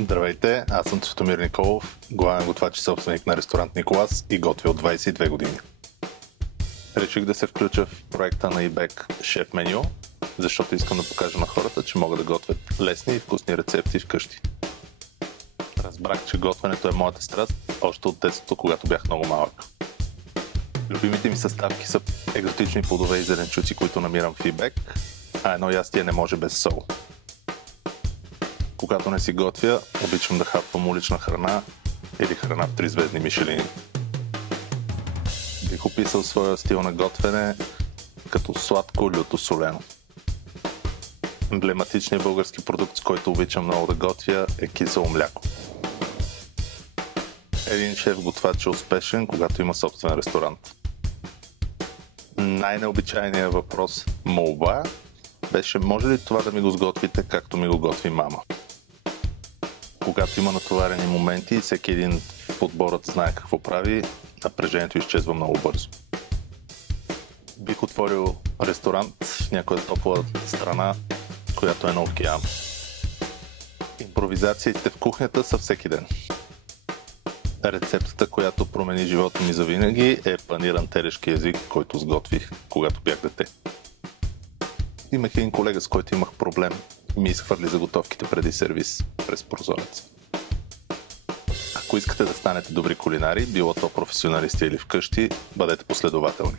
Здравейте, аз съм Цветомир Николов, главен готвач и собственик на ресторант Николас и готвя от 22 години. Реших да се включа в проекта на eBEG Шеф Меню, защото искам да покажа на хората, че могат да готвят лесни и вкусни рецепти вкъщи. Разбрах, че готвенето е моята страст още от детството, когато бях много малък. Любимите ми съставки са екзотични плодове и зеленчуци, които намирам в eBEG, а едно ястие не може без сол. Когато не си готвя, обичам да хапвам улична храна или храна в 3-звездни Мишелини. Бих описал своя стил на готвене като сладко люто солено. Емблематичният български продукт, с който обичам много да готвя, е кисело мляко. Един шеф-готвач е успешен, когато има собствен ресторант. Най-необичайният въпрос, молба, беше: може ли това да ми го сготвите, както ми го готви мама? Когато има натоварени моменти и всеки един в отборът знае какво прави, напрежението изчезва много бързо. Бих отворил ресторант в някоя топла страна, която е на океан. Импровизациите в кухнята са всеки ден. Рецептата, която промени живота ми завинаги, е паниран телешки език, който сготвих, когато бях дете. Имах един колега, с който имах проблем и ми изхвърли заготовките преди сервис през прозорец. Ако искате да станете добри кулинари, било то професионалисти или вкъщи, бъдете последователни.